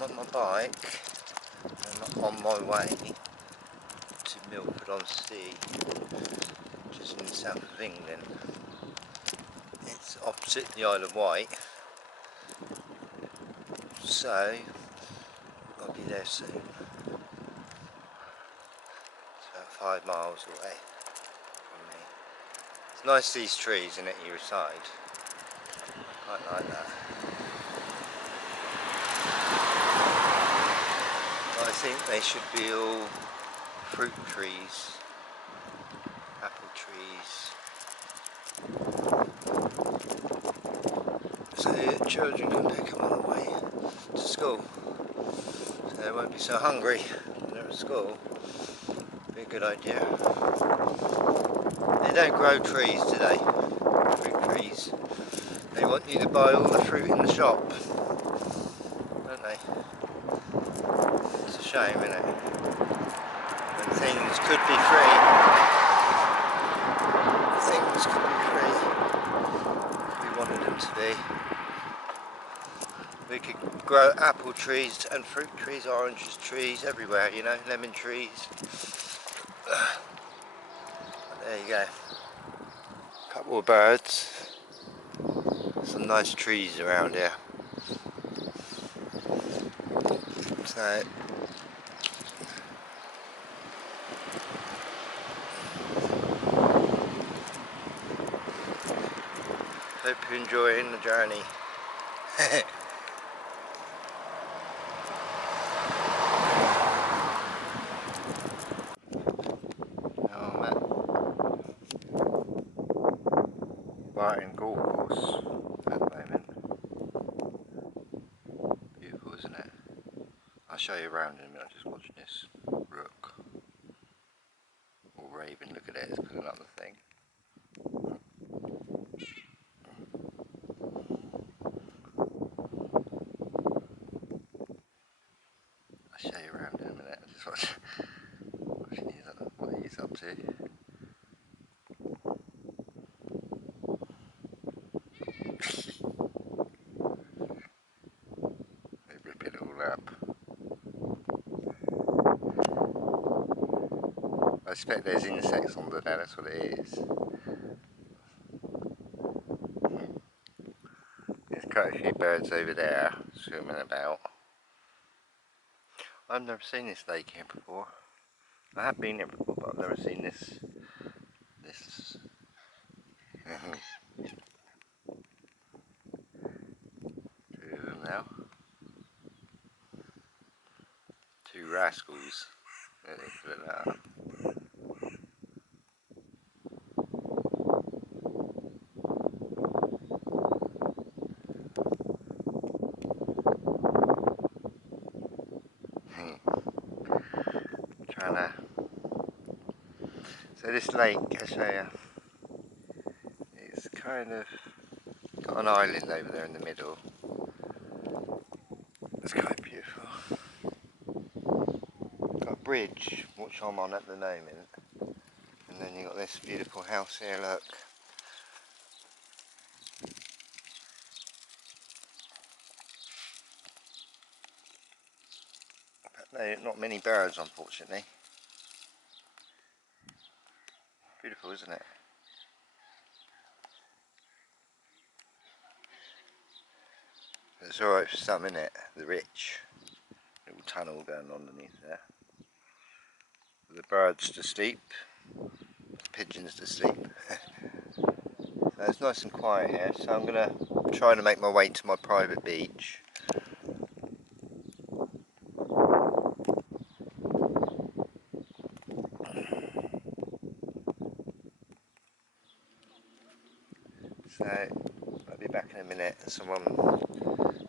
I'm on my bike and on my way to Milford on Sea, which is in the south of England. It's opposite the Isle of Wight, so I'll be there soon. It's about 5 miles away from me. It's nice, these trees in it either side. I quite like that. I think they should be all fruit trees, apple trees, so your children can pick them on the way to school, so they won't be so hungry when they're at school. Be a good idea. They don't grow trees today, fruit trees. They want you to buy all the fruit in the shop, don't they? It's a shame, isn't it? When things could be free. Things could be free if we wanted them to be. We could grow apple trees and fruit trees, oranges trees everywhere, you know, lemon trees. There you go. Couple of birds. Some nice trees around here. So hope you're enjoying the journey. Now I'm at Barton Golf Course at the moment. Beautiful, isn't it? I'll show you around in a minute. Just watching this rook or raven. Look at it, it's pulling up the thing. I'll show you around in a minute. Just watching what he's up to. They rip it all up. I expect there's insects under there, that's what it is. There's quite a few birds over there swimming about. I've never seen this lake here before. I have been here before, but I've never seen this. Two of them now. Two rascals. Let me put it that up. Trying to. So this lake, I'll show you. It's kind of got an island over there in the middle. It's quite beautiful. Got a bridge, which I'm on at the moment, and then you've got this beautiful house here, look. But no, not many birds, unfortunately. Beautiful, isn't it? It's alright for some, isn't it? The rich. Little tunnel going underneath there. The birds to sleep, pigeons to sleep. So it's nice and quiet here, so I'm going to try to make my way to my private beach. So I'll be back in a minute. Someone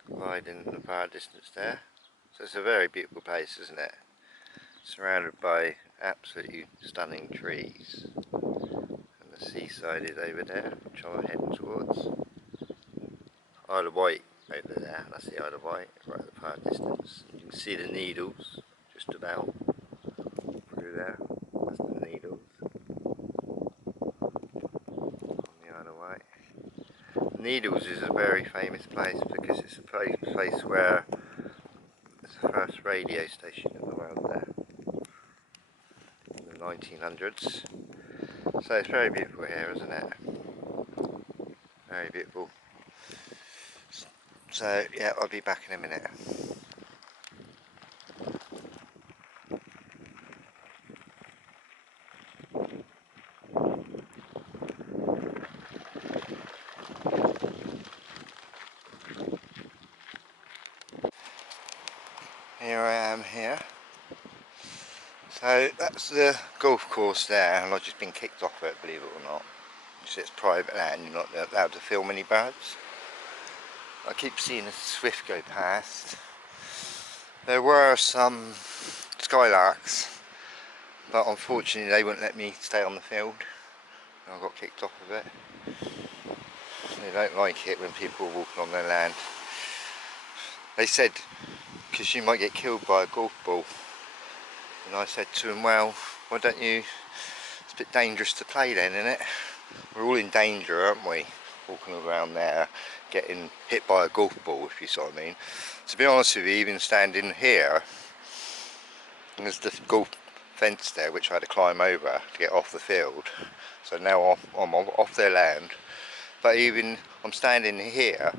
riding in the far distance there. So it's a very beautiful place, isn't it? Surrounded by absolutely stunning trees. And the seaside is over there, which I'm heading towards. Isle of Wight over there, that's the Isle of Wight, right at the far distance. You can see the Needles just about through there. That's the Needles on the Isle of Wight. Needles is a very famous place because it's a place where the first radio station in the world there, in the 1900s. So it's very beautiful here, isn't it? Very beautiful. So yeah, I'll be back in a minute. Here I am here. So that's the golf course there, and I've just been kicked off it, believe it or not. Because it's private land, you're not allowed to film any birds. I keep seeing a swift go past. There were some skylarks, but unfortunately they wouldn't let me stay on the field. I got kicked off of it. They don't like it when people are walking on their land. They said, because you might get killed by a golf ball. And I said to them, well, why don't you, it's a bit dangerous to play then, isn't it? We're all in danger, aren't we? Walking around there, getting hit by a golf ball, if you see what I mean. To be honest with you, even standing here, there's the golf fence there, which I had to climb over to get off the field. So now I'm off their land. But even, I'm standing here,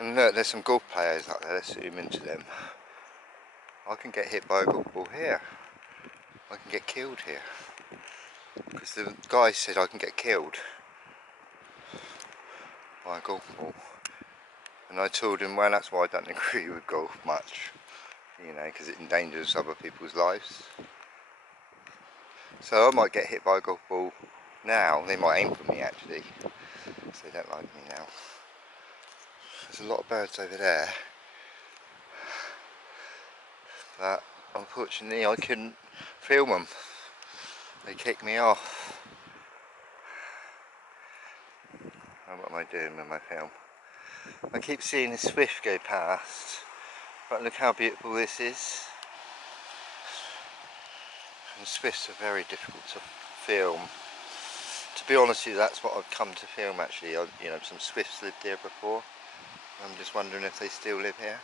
and look, there's some golf players up there, let's zoom into them. I can get hit by a golf ball here. I can get killed here. Because the guy said I can get killed by a golf ball. And I told him, well, that's why I don't agree with golf much. You know, because it endangers other people's lives. So I might get hit by a golf ball now. They might aim for me actually. So they don't like me now. There's a lot of birds over there. But unfortunately I couldn't film them. They kicked me off. Oh, what am I doing with my film? I keep seeing a swift go past, but look how beautiful this is. And swifts are very difficult to film. To be honest with you, that's what I've come to film actually. You know, some swifts lived here before. I'm just wondering if they still live here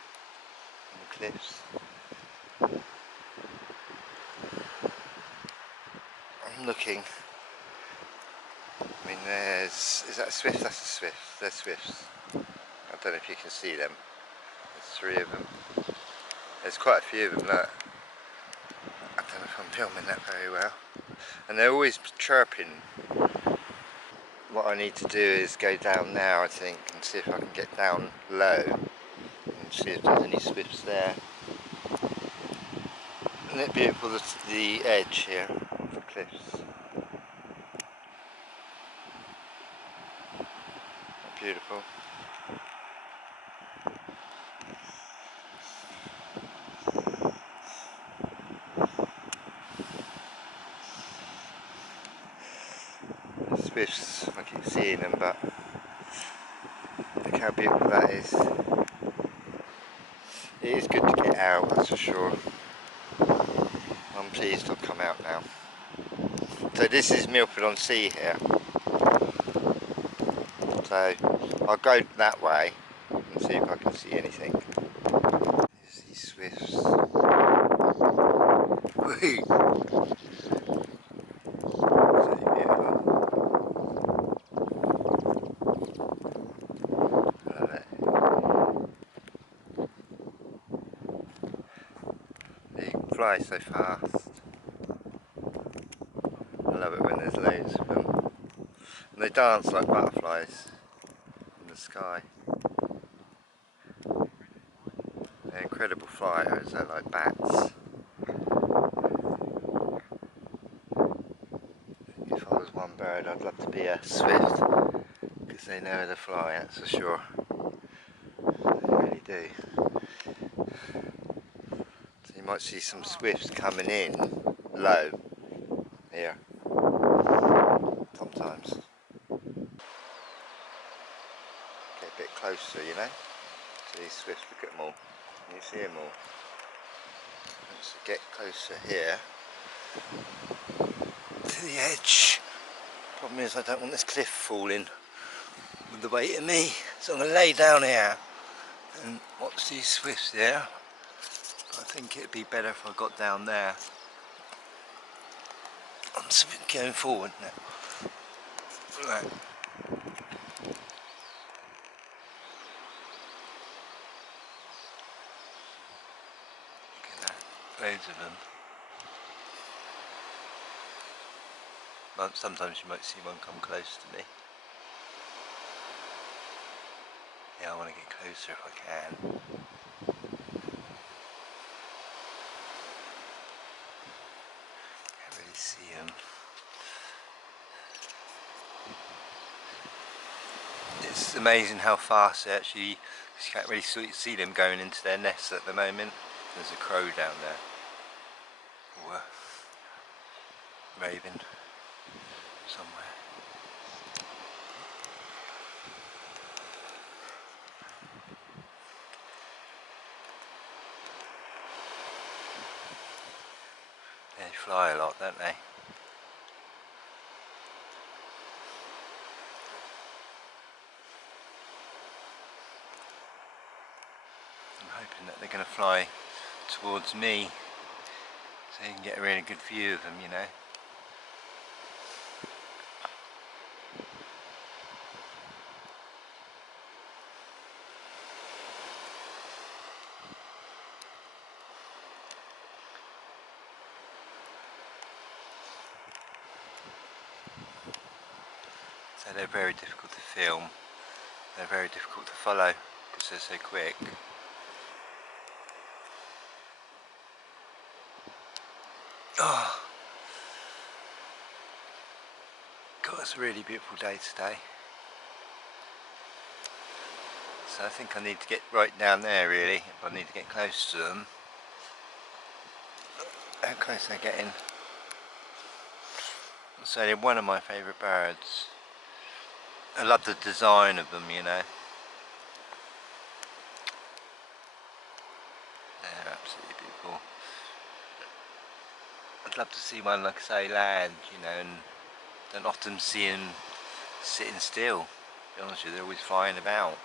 on the cliffs. I'm looking. I mean, is that a swift? That's a swift. They're swifts. I don't know if you can see them. There's 3 of them. There's quite a few of them, look. I don't know if I'm filming that very well. And they're always chirping. What I need to do is go down now, I think, and see if I can get down low and see if there's any swifts there. Isn't it beautiful, the edge here of the cliffs? Beautiful. Swifts, I keep seeing them, but look how beautiful that is. It is good to get out, that's for sure. I'm pleased I've come out now. So this is Milford on Sea here. So I'll go that way and see if I can see anything. There's these swifts. Whee! So beautiful. I love it. They fly so fast. I love it when there's loads of them. And they dance like butterflies in the sky. They're incredible flyers, they're like bats. If I was one bird, I'd love to be a swift, because they know how to fly, that's for sure. They really do. So you might see some swifts coming in low here sometimes. Get a bit closer, you know. So these swifts, look at them all. Can you see them all? Let's get closer here to the edge. Problem is I don't want this cliff falling with the weight of me, so I'm going to lay down here and watch these swifts there. I think it'd be better if I got down there. I'm just going forward now. Right. Look at that, loads of them. Well, sometimes you might see one come close to me. Yeah, I want to get closer if I can. Can't really see them. It's amazing how fast they actually, you can't really see them going into their nests at the moment. There's a crow down there. Or a raven somewhere. They fly a lot, don't they? I'm hoping that they're going to fly towards me so you can get a really good view of them, you know. So they're very difficult to film, they're very difficult to follow because they're so quick. Oh, God, it's a really beautiful day today. So I think I need to get right down there really, if I need to get close to them. How close they're getting. So they're one of my favourite birds. I love the design of them, you know. They're absolutely beautiful. I'd love to see one, like I say, land, you know, and don't often see them sitting still. To be honest with you, they're always flying about.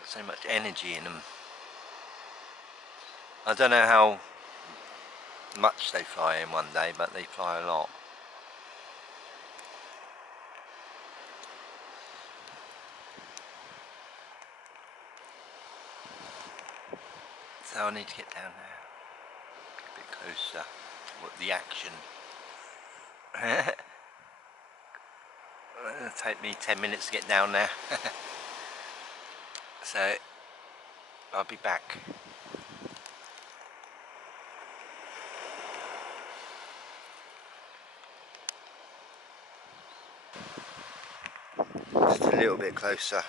Got so much energy in them. I don't know how much they fly in one day, but they fly a lot. So I need to get down there, get a bit closer to what the action. It'll take me 10 minutes to get down there. So I'll be back. Just a little bit closer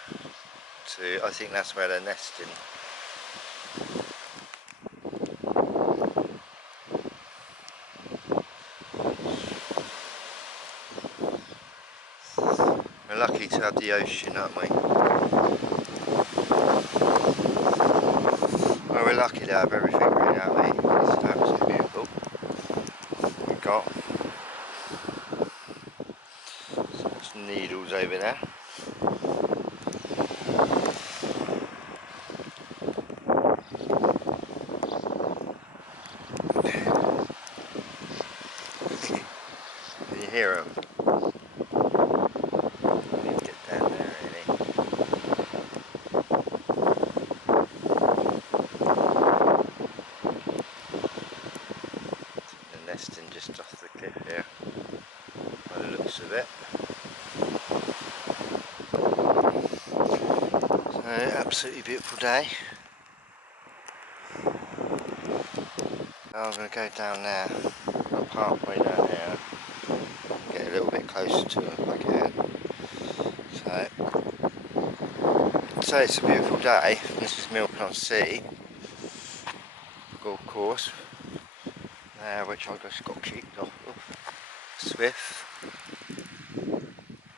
to, I think that's where they're nesting. We're lucky to have the ocean, aren't we? Well, we're lucky to have everything really, aren't we? It's absolutely beautiful. We've got some needles over there. Can you hear them? Nesting just off the cliff here, by the looks of it. So, absolutely beautiful day. I'm going to go down there, about halfway down here, get a little bit closer to them if I can. So it's a beautiful day. This is Milford on Sea golf course, which I just got kicked off of. Swift.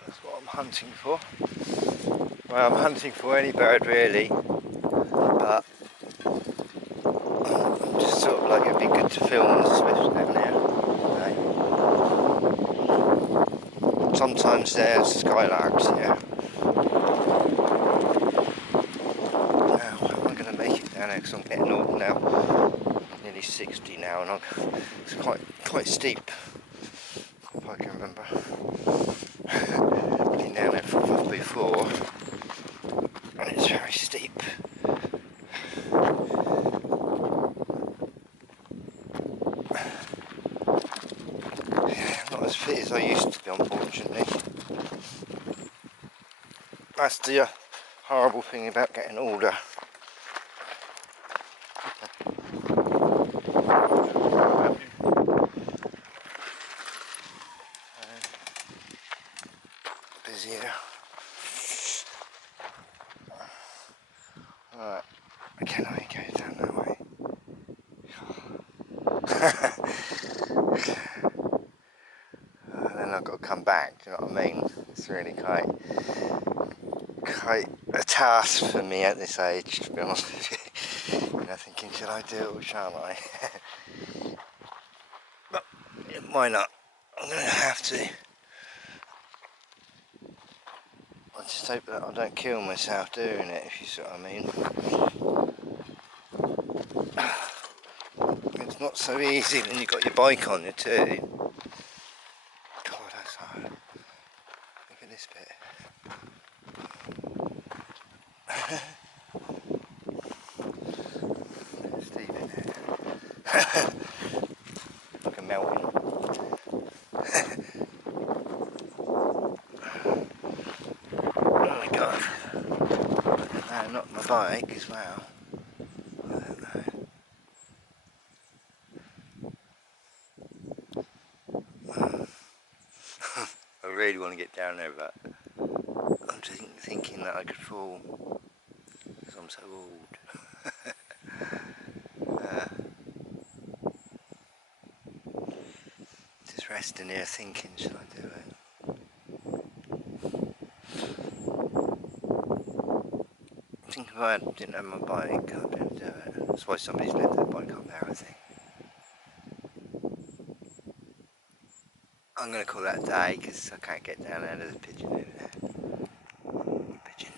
That's what I'm hunting for. Well, I'm hunting for any bird really, but I'm just sort of like, it'd be good to film the swifts down there. Sometimes there's skylarks here. Now, how am I going to make it down because I'm getting old now, nearly 60 now, and it's quite steep, if I can remember. I've been down there before, and it's very steep. Yeah, not as fit as I used to be, unfortunately. That's the horrible thing about getting older. Busier. Right, can I go down that way? And then I've got to come back, do you know what I mean? It's really quite a task for me at this age, to be honest with you. You know, thinking, should I do it or shan't I? But why not? I'm going to have to. I just hope that I don't kill myself doing it, if you see what I mean. It's not so easy when you've got your bike on you too. God, that's hard. Look at this bit. Steep in there. Like a melting. Oh my god. No, not my bike as well. I don't know. I really want to get down there, but I'm just thinking that I could fall because I'm so old. Just resting here thinking, should I do it? I think if I didn't have my bike, I'd be able to do it. That's why somebody's left their bike up there, I think. I'm going to call that a day because I can't get down there. There's a pigeon over there. Pigeon.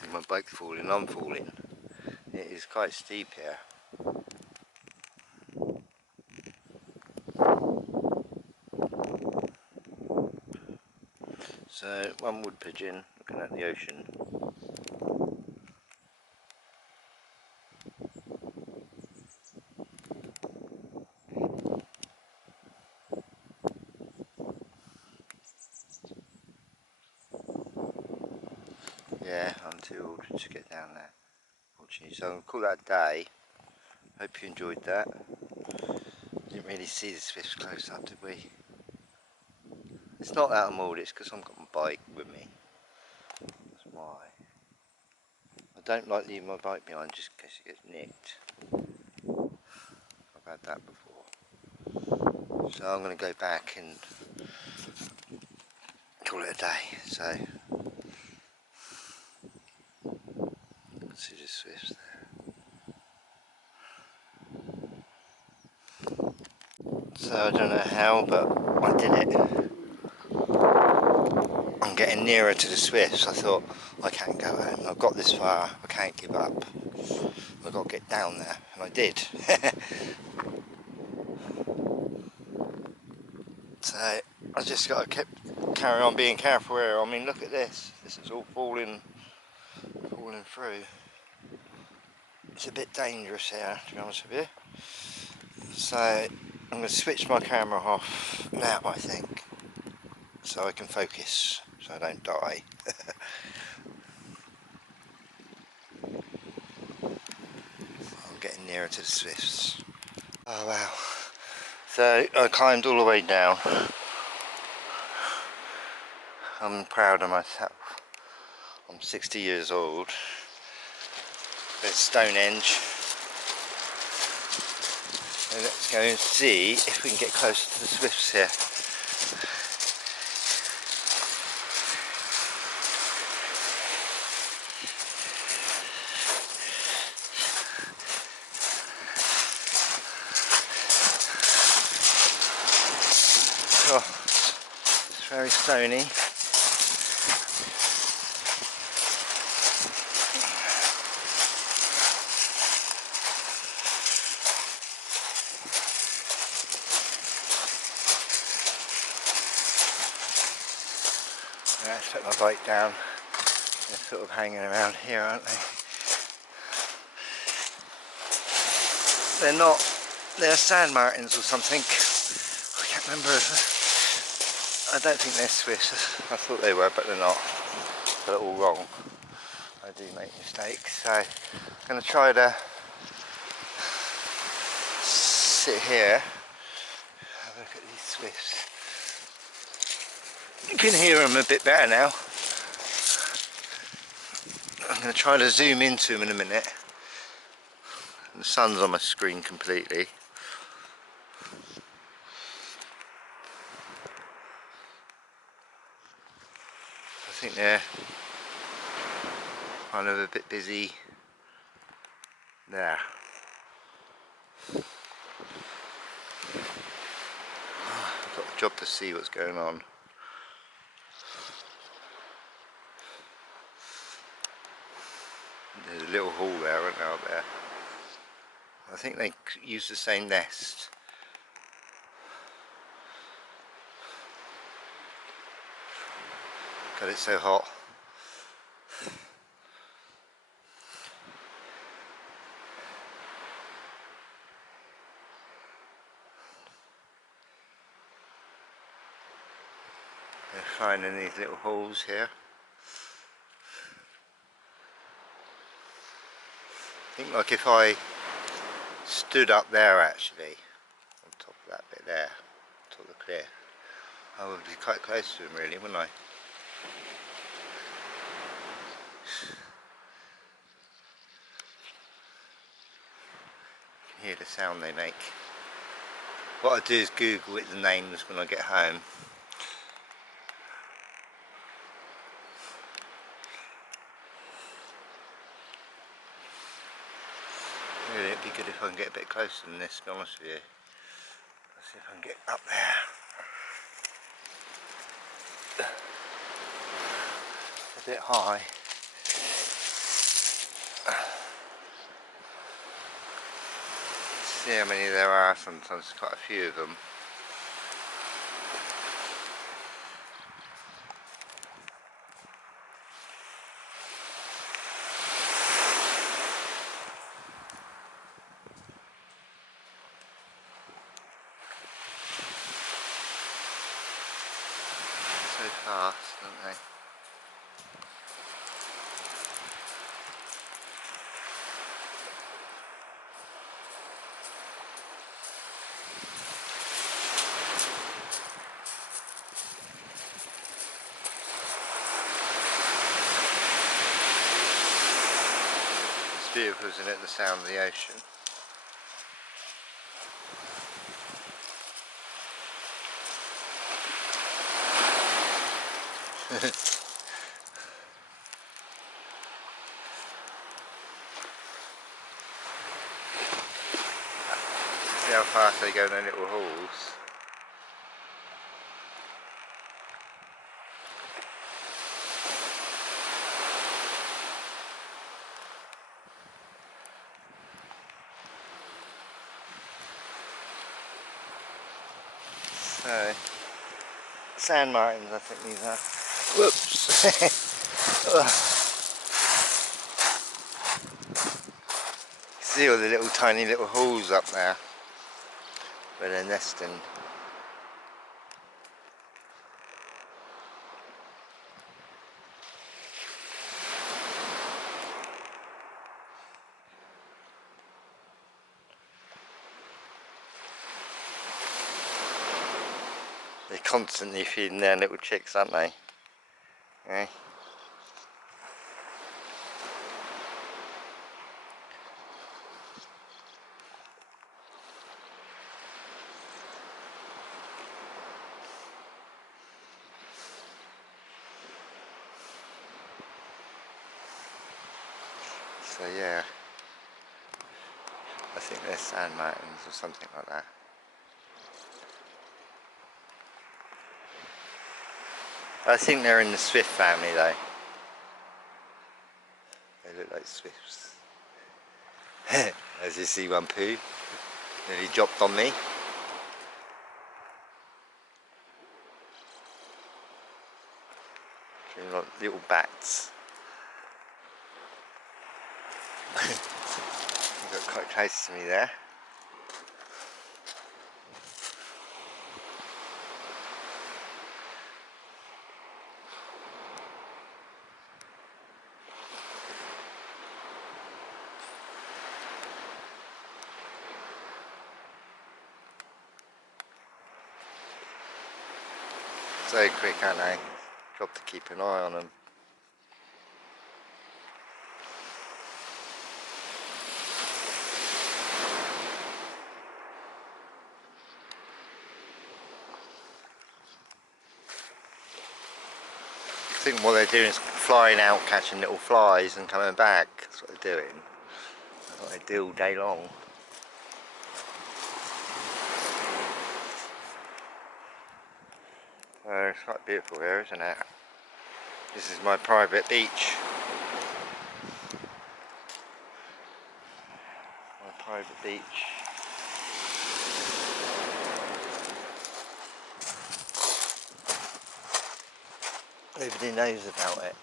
See my bike's falling, I'm falling. It is quite steep here. So, one wood pigeon looking at the ocean. Yeah, I'm too old to get down there, fortunately. So I'm going to call that a day. Hope you enjoyed that. Didn't really see the swifts close up, did we? It's not that I'm old, it's because I've got my bike with me. That's why. I don't like leaving my bike behind just in case it gets nicked. I've had that before. So I'm going to go back and call it a day. So, you can see the swifts there. So I don't know how, but I did it. I'm getting nearer to the swifts. I thought, I can't go home. I've got this far, I can't give up. I've got to get down there, and I did. So I just got to carry on being careful here. I mean, look at this. This is all falling through. It's a bit dangerous here, to be honest with you. So I'm going to switch my camera off now, I think, so I can focus, so I don't die. I'm getting nearer to the swifts. Oh wow. So I climbed all the way down. I'm proud of myself. I'm 60 years old. There's Stonehenge. And let's go and see if we can get closer to the swifts here. Oh, it's very stony. Let's put my bike down. They're sort of hanging around here, aren't they? They're not, they're sand martins or something. I can't remember. I don't think they're Swiss. I thought they were, but they're not. Got it all wrong. I do make mistakes. So I'm going to try to sit here. Have a look at these swifts. You can hear them a bit better now. I'm going to try to zoom into them in a minute. The sun's on my screen completely. I think they're kind of a bit busy there. I've got a job to see what's going on. There's a little hole there, right now, there. I think they use the same nest. God, it's so hot. They're finding these little holes here. I think like if I stood up there actually, on top of that bit there, top of the cliff, I would be quite close to them really, wouldn't I? You can hear the sound they make. What I do is Google it, the names, when I get home. Really, it'd be good if I can get a bit closer than this, to be honest with you. Let's see if I can get up there. It's a bit high. See how many there are. Sometimes there's quite a few of them. So fast, don't they? It's beautiful, isn't it, the sound of the ocean? See how fast they go in their little holes. So, sand martins I think these are. Whoops! See all the little tiny little holes up there where they're nesting. They're constantly feeding their little chicks, aren't they? Eh? So yeah, I think they're sand martins or something like that. I think they're in the swift family though. They look like swifts. As you see one poo, nearly dropped on me. Doing like little bats. You got quite close to me there. So quick, aren't they? Got to keep an eye on them. I think what they're doing is flying out, catching little flies and coming back. That's what they're doing. That's what they do all day long. It's quite beautiful here, isn't it? This is my private beach. My private beach. Nobody knows about it.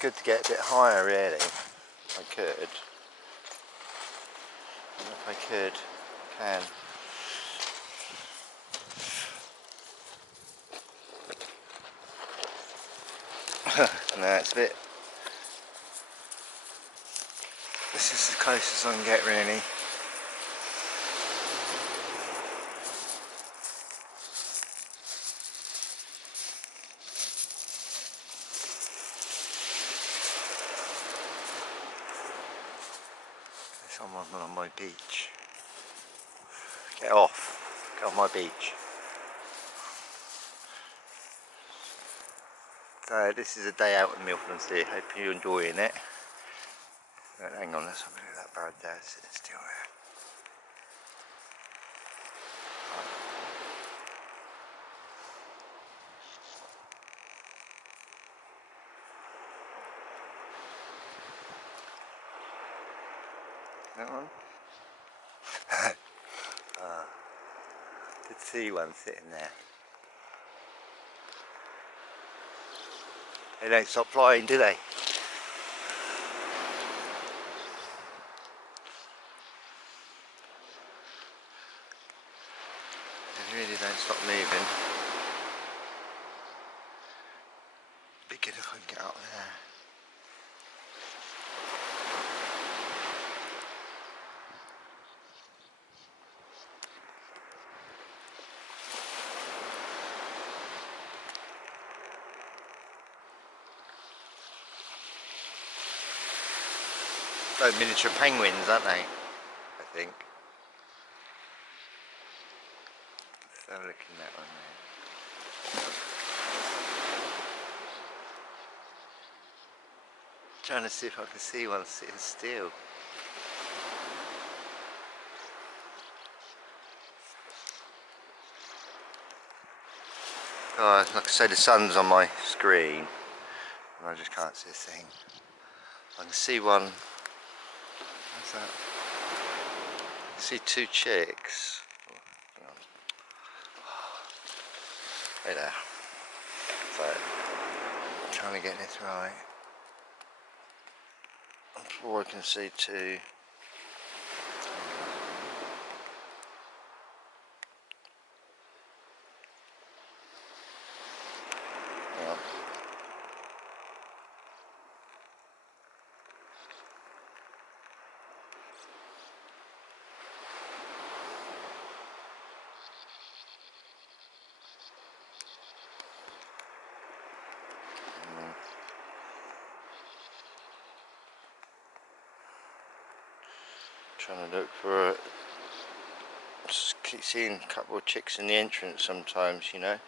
Good to get a bit higher, really. If I could. If I could, can. No, it's a bit. This is as close as I can get, really. Someone on my beach. Get off. Get off my beach. So this is a day out in Milford. Hope you're enjoying it. Right, hang on, let's have a look at that bird there sitting still there. That one? Did see one sitting there. They don't stop flying, do they? They really don't stop moving. Be good if I can get up there. Those miniature penguins, aren't they? I think. Let's have a look in that one there. Trying to see if I can see one sitting still. Oh, like I say, the sun's on my screen and I just can't see a thing. I can see one. What's that? I can see two chicks. Oh, hang on. Right there. So, I'm trying to get this right. Before I can see two. Hang on. Trying to look for it. Just keep seeing a couple of chicks in the entrance sometimes, you know.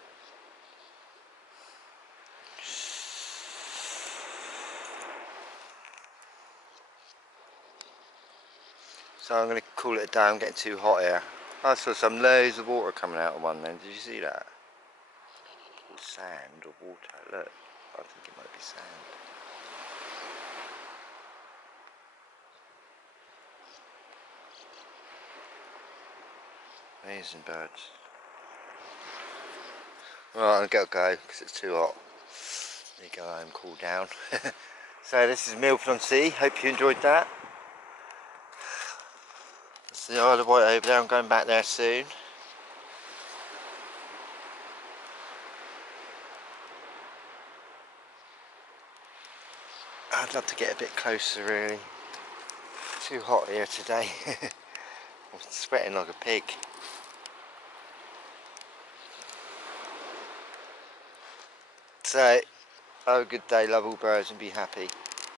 So I'm going to call it a day. I'm getting too hot here. I saw some loads of water coming out of one then. Did you see that? Or sand or water. Look, I think it might be sand. Amazing birds. Right, I've got to go because it's too hot. Let me go home, cool down. So this is Milford on Sea. Hope you enjoyed that. That's the Isle of Wight over there. I'm going back there soon. I'd love to get a bit closer really. Too hot here today. I'm sweating like a pig. So, have a good day, love all birds and be happy.